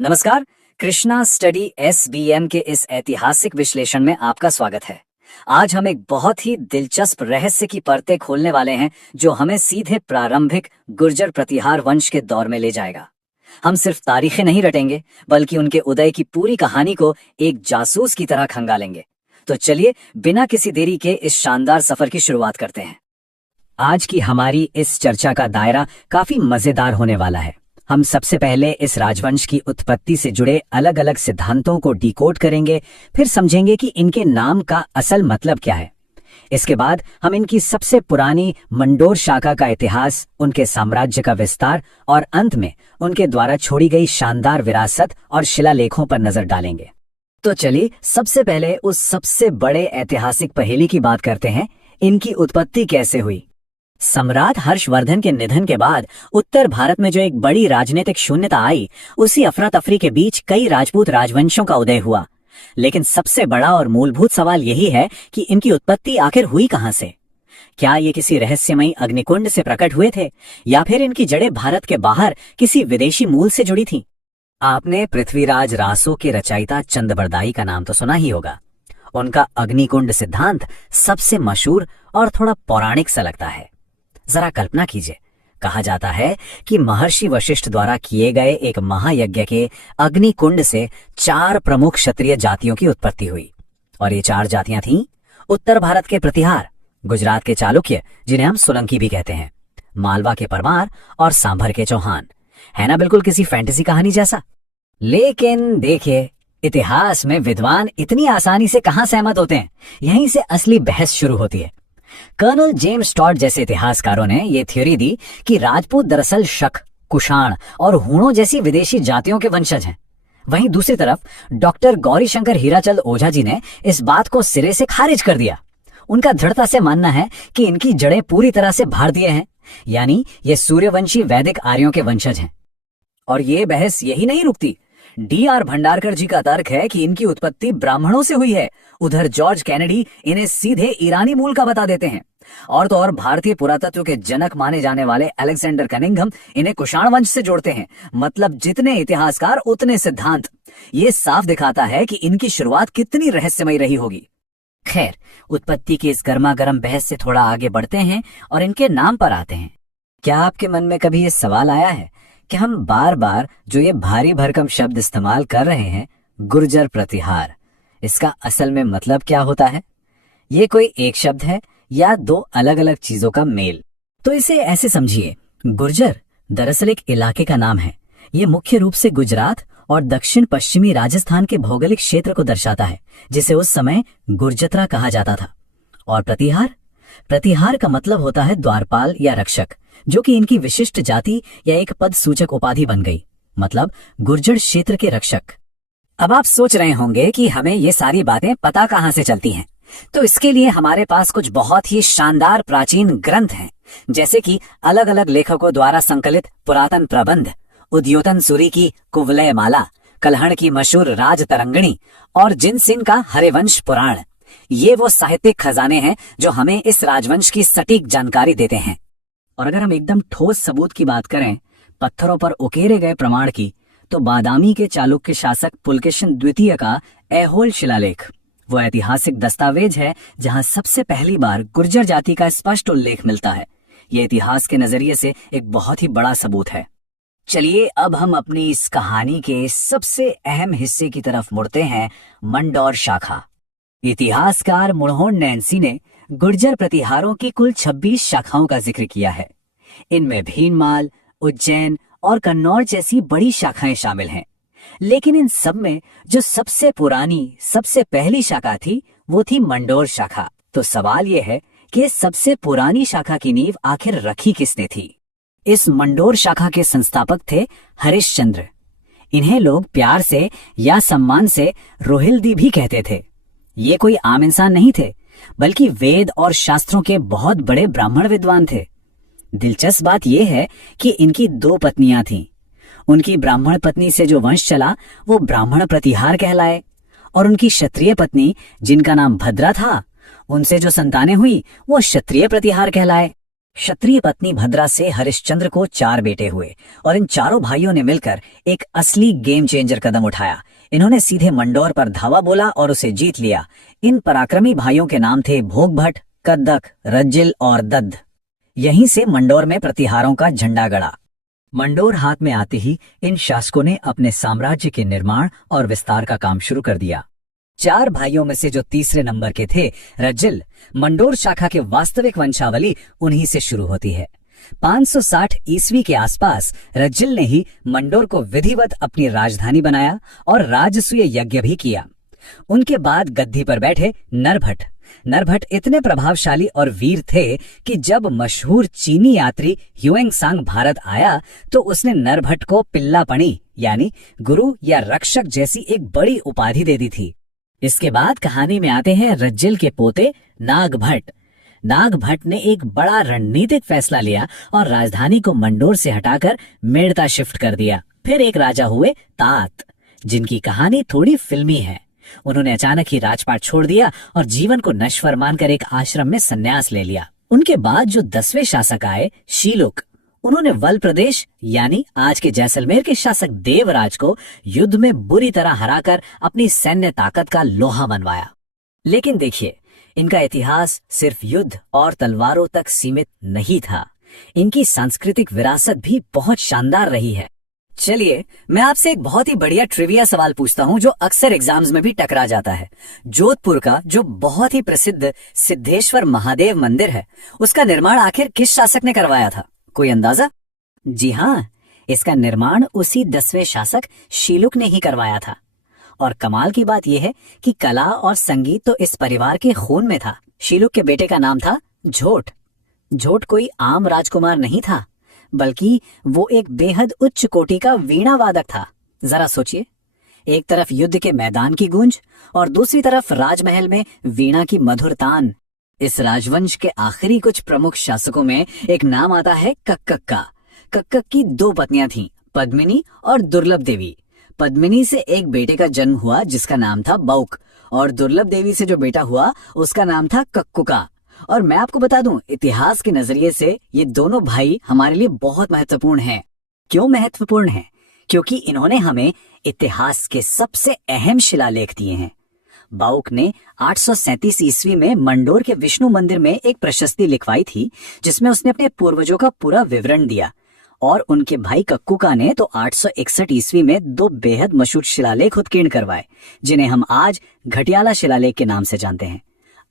नमस्कार। Krishna study SBM के इस ऐतिहासिक विश्लेषण में आपका स्वागत है। आज हम एक बहुत ही दिलचस्प रहस्य की परतें खोलने वाले हैं जो हमें सीधे प्रारंभिक गुर्जर प्रतिहार वंश के दौर में ले जाएगा। हम सिर्फ तारीखें नहीं रटेंगे बल्कि उनके उदय की पूरी कहानी को एक जासूस की तरह खंगालेंगे। तो चलिए बिना किसी देरी के इस शानदार सफर की शुरुआत करते हैं। आज की हमारी इस चर्चा का दायरा काफी मजेदार होने वाला है। हम सबसे पहले इस राजवंश की उत्पत्ति से जुड़े अलग अलग सिद्धांतों को डिकोड करेंगे, फिर समझेंगे कि इनके नाम का असल मतलब क्या है। इसके बाद हम इनकी सबसे पुरानी मंडोर शाखा का इतिहास, उनके साम्राज्य का विस्तार और अंत में उनके द्वारा छोड़ी गई शानदार विरासत और शिलालेखों पर नजर डालेंगे। तो चलिए सबसे पहले उस सबसे बड़े ऐतिहासिक पहेली की बात करते हैं, इनकी उत्पत्ति कैसे हुई। सम्राट हर्षवर्धन के निधन के बाद उत्तर भारत में जो एक बड़ी राजनीतिक शून्यता आई, उसी अफरा तफरी के बीच कई राजपूत राजवंशों का उदय हुआ। लेकिन सबसे बड़ा और मूलभूत सवाल यही है कि इनकी उत्पत्ति आखिर हुई कहां से। क्या ये किसी रहस्यमयी अग्निकुंड से प्रकट हुए थे या फिर इनकी जड़ें भारत के बाहर किसी विदेशी मूल से जुड़ी थीं? आपने पृथ्वीराज रासो के रचयिता चंदबरदाई का नाम तो सुना ही होगा। उनका अग्निकुंड सिद्धांत सबसे मशहूर और थोड़ा पौराणिक सा लगता है। जरा कल्पना कीजिए, कहा जाता है कि महर्षि वशिष्ठ द्वारा किए गए एक महायज्ञ के अग्निकुंड से 4 प्रमुख क्षत्रिय जातियों की उत्पत्ति हुई। और ये 4 जातियां थीं उत्तर भारत के प्रतिहार, गुजरात के चालुक्य जिन्हें हम सोलंकी भी कहते हैं, मालवा के परमार और सांभर के चौहान। है ना बिल्कुल किसी फैंटेसी कहानी जैसा। लेकिन देखिए, इतिहास में विद्वान इतनी आसानी से कहां सहमत होते हैं। यहीं से असली बहस शुरू होती है। कर्नल जेम्स टॉड जैसे इतिहासकारों ने यह थ्योरी दी कि राजपूत दरअसल शक, कुषाण और हूणों जैसी विदेशी जातियों के वंशज हैं। वहीं दूसरी तरफ डॉक्टर गौरीशंकर हीराचंद ओझा जी ने इस बात को सिरे से खारिज कर दिया। उनका दृढ़ता से मानना है कि इनकी जड़ें पूरी तरह से भारतीय हैं, यानी ये सूर्यवंशी वैदिक आर्यों के वंशज हैं। और ये बहस यही नहीं रुकती। D.R. भंडारकर जी का तर्क है कि इनकी उत्पत्ति ब्राह्मणों से हुई है। उधर जॉर्ज कैनेडी इन्हें सीधे ईरानी मूल का बता देते हैं। और तो और भारतीय पुरातत्व के जनक माने जाने वाले अलेक्जेंडर कनिंघम इन्हें कुषाण वंश से जोड़ते हैं। मतलब जितने इतिहासकार उतने सिद्धांत। ये साफ दिखाता है कि इनकी शुरुआत कितनी रहस्यमयी रही होगी। खैर, उत्पत्ति की इस गर्मा गर्म बहस से थोड़ा आगे बढ़ते हैं और इनके नाम पर आते हैं। क्या आपके मन में कभी ये सवाल आया है कि हम बार बार जो ये भारी भरकम शब्द इस्तेमाल कर रहे हैं, गुर्जर प्रतिहार, इसका असल में मतलब क्या होता है? ये कोई एक शब्द है या 2 अलग अलग चीजों का मेल? तो इसे ऐसे समझिए, गुर्जर दरअसल एक इलाके का नाम है। ये मुख्य रूप से गुजरात और दक्षिण पश्चिमी राजस्थान के भौगोलिक क्षेत्र को दर्शाता है, जिसे उस समय गुर्जत्रा कहा जाता था। और प्रतिहार, प्रतिहार का मतलब होता है द्वारपाल या रक्षक, जो कि इनकी विशिष्ट जाति या एक पद सूचक उपाधि बन गई। मतलब गुर्जर क्षेत्र के रक्षक। अब आप सोच रहे होंगे कि हमें ये सारी बातें पता कहां से चलती हैं। तो इसके लिए हमारे पास कुछ बहुत ही शानदार प्राचीन ग्रंथ हैं, जैसे कि अलग अलग लेखकों द्वारा संकलित पुरातन प्रबंध, उद्योतन सूरी की कुवलय माला, कल्हण की मशहूर राज तरंगिणी और जिनसिन का हरिवंश पुराण। ये वो साहित्यिक खजाने हैं जो हमें इस राजवंश की सटीक जानकारी देते हैं। और अगर हम एकदम ठोस सबूत की बात करें, पत्थरों पर उकेरे गए प्रमाण की, तो बादामी के चालुक्य शासक पुलकेशिन द्वितीय का ऐहोल शिलालेख वो ऐतिहासिक दस्तावेज है जहां सबसे पहली बार गुर्जर जाति का स्पष्ट उल्लेख मिलता है। यह इतिहास के नजरिए से एक बहुत ही बड़ा सबूत है। चलिए अब हम अपनी इस कहानी के सबसे अहम हिस्से की तरफ मुड़ते हैं, मंडौर शाखा। इतिहासकार मुणहोन नैन्सी ने गुर्जर प्रतिहारों की कुल 26 शाखाओं का जिक्र किया है। इनमें भीनमाल, उज्जैन और कन्नौज जैसी बड़ी शाखाएं शामिल हैं। लेकिन इन सब में जो सबसे पुरानी, सबसे पहली शाखा थी, वो थी मंडोर शाखा। तो सवाल यह है कि सबसे पुरानी शाखा की नींव आखिर रखी किसने थी? इस मंडोर शाखा के संस्थापक थे हरिश्चंद्र। इन्हें लोग प्यार से या सम्मान से रोहिल्दी भी कहते थे। ये कोई आम इंसान नहीं थे, बल्कि वेद और शास्त्रों के बहुत बड़े ब्राह्मण विद्वान थे। दिलचस्प बात यह है कि इनकी 2 पत्नियां थीं। उनकी ब्राह्मण पत्नी से जो वंश चला वो ब्राह्मण प्रतिहार कहलाए, और उनकी क्षत्रिय पत्नी जिनका नाम भद्रा था, उनसे जो संतानें हुई वो क्षत्रिय प्रतिहार कहलाए। क्षत्रिय पत्नी भद्रा से हरिश्चंद्र को 4 बेटे हुए और इन चारों भाइयों ने मिलकर एक असली गेम चेंजर कदम उठाया। इन्होंने सीधे मंडोर पर धावा बोला और उसे जीत लिया। इन पराक्रमी भाइयों के नाम थे भोगभट, कद्दक, रज्जिल और दद्द। यहीं से मंडोर में प्रतिहारों का झंडा गड़ा। मंडोर हाथ में आते ही इन शासकों ने अपने साम्राज्य के निर्माण और विस्तार का काम शुरू कर दिया। 4 भाइयों में से जो तीसरे नंबर के थे, रज्जिल, मंडोर शाखा के वास्तविक वंशावली उन्हीं से शुरू होती है। 560 ईस्वी के आसपास रज्जिल ने ही मंडोर को विधिवत अपनी राजधानी बनाया और राजसूय यज्ञ भी किया। उनके बाद गद्दी पर बैठे नरभट। नरभट इतने प्रभावशाली और वीर थे कि जब मशहूर चीनी यात्री ह्यूएंत्सांग भारत आया तो उसने नरभट को पिल्लापणी यानी गुरु या रक्षक जैसी एक बड़ी उपाधि दे दी थी। इसके बाद कहानी में आते हैं रज्जिल के पोते नागभट। नागभट ने एक बड़ा रणनीतिक फैसला लिया और राजधानी को मंडोर से हटाकर मेड़ता शिफ्ट कर दिया। फिर एक राजा हुए तात, जिनकी कहानी थोड़ी फिल्मी है। उन्होंने अचानक ही राजपाट छोड़ दिया और जीवन को नश्वर मानकर एक आश्रम में संन्यास ले लिया। उनके बाद जो 10वें शासक आए, शीलुक, उन्होंने वल प्रदेश यानी आज के जैसलमेर के शासक देवराज को युद्ध में बुरी तरह हराकर अपनी सैन्य ताकत का लोहा मनवाया। लेकिन देखिए, इनका इतिहास सिर्फ युद्ध और तलवारों तक सीमित नहीं था। इनकी सांस्कृतिक विरासत भी बहुत शानदार रही है। चलिए, मैं आपसे एक बहुत ही बढ़िया ट्रिविया सवाल पूछता हूं जो अक्सर एग्जाम्स में भी टकरा जाता है। जोधपुर का जो बहुत ही प्रसिद्ध सिद्धेश्वर महादेव मंदिर है, उसका निर्माण आखिर किस शासक ने करवाया था? कोई अंदाजा? जी हाँ, इसका निर्माण उसी 10वें शासक शीलुक ने ही करवाया था। और कमाल की बात यह है कि कला और संगीत तो इस परिवार के खून में था। शीलुक के बेटे का नाम था झोट। झोट कोई आम राजकुमार नहीं था, बल्कि वो एक बेहद उच्च कोटि का वीणा वादक था। जरा सोचिए, एक तरफ युद्ध के मैदान की गूंज और दूसरी तरफ राजमहल में वीणा की मधुर तान। इस राजवंश के आखिरी कुछ प्रमुख शासकों में एक नाम आता है कक्कक का। कक्कक की 2 पत्नियां थीं, पद्मिनी और दुर्लभ देवी। पद्मिनी से एक बेटे का जन्म हुआ जिसका नाम था बौक, और दुर्लभ देवी से जो बेटा हुआ उसका नाम था कक्कुका। और मैं आपको बता दूं, इतिहास के नजरिए से ये दोनों भाई हमारे लिए बहुत महत्वपूर्ण हैं। क्यों महत्वपूर्ण हैं? क्योंकि इन्होंने हमें इतिहास के सबसे अहम शिलालेख दिए हैं। बाउक ने 837 ईस्वी में मंडोर के विष्णु मंदिर में एक प्रशस्ति लिखवाई थी, जिसमें उसने अपने पूर्वजों का पूरा विवरण दिया। और उनके भाई कक्कुका ने तो 861 ईस्वी में 2 बेहद मशहूर शिलालेख उत्कीर्ण करवाए, जिन्हें हम आज घटियाला शिलालेख के नाम से जानते हैं।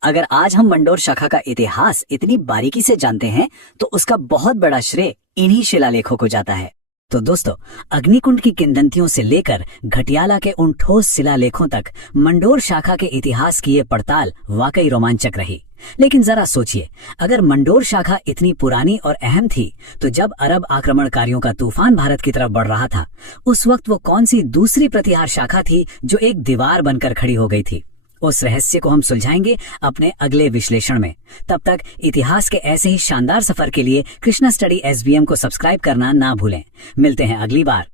अगर आज हम मंडोर शाखा का इतिहास इतनी बारीकी से जानते हैं तो उसका बहुत बड़ा श्रेय इन्हीं शिलालेखों को जाता है। तो दोस्तों, अग्निकुंड की किंवदंतियों से लेकर घटियाला के उन ठोस शिलालेखों तक मंडोर शाखा के इतिहास की ये पड़ताल वाकई रोमांचक रही। लेकिन जरा सोचिए, अगर मंडोर शाखा इतनी पुरानी और अहम थी तो जब अरब आक्रमणकारियों का तूफान भारत की तरफ बढ़ रहा था, उस वक्त वो कौन सी दूसरी प्रतिहार शाखा थी जो एक दीवार बनकर खड़ी हो गई थी? उस रहस्य को हम सुलझाएंगे अपने अगले विश्लेषण में। तब तक इतिहास के ऐसे ही शानदार सफर के लिए कृष्णा स्टडी SBM को सब्सक्राइब करना ना भूलें। मिलते हैं अगली बार।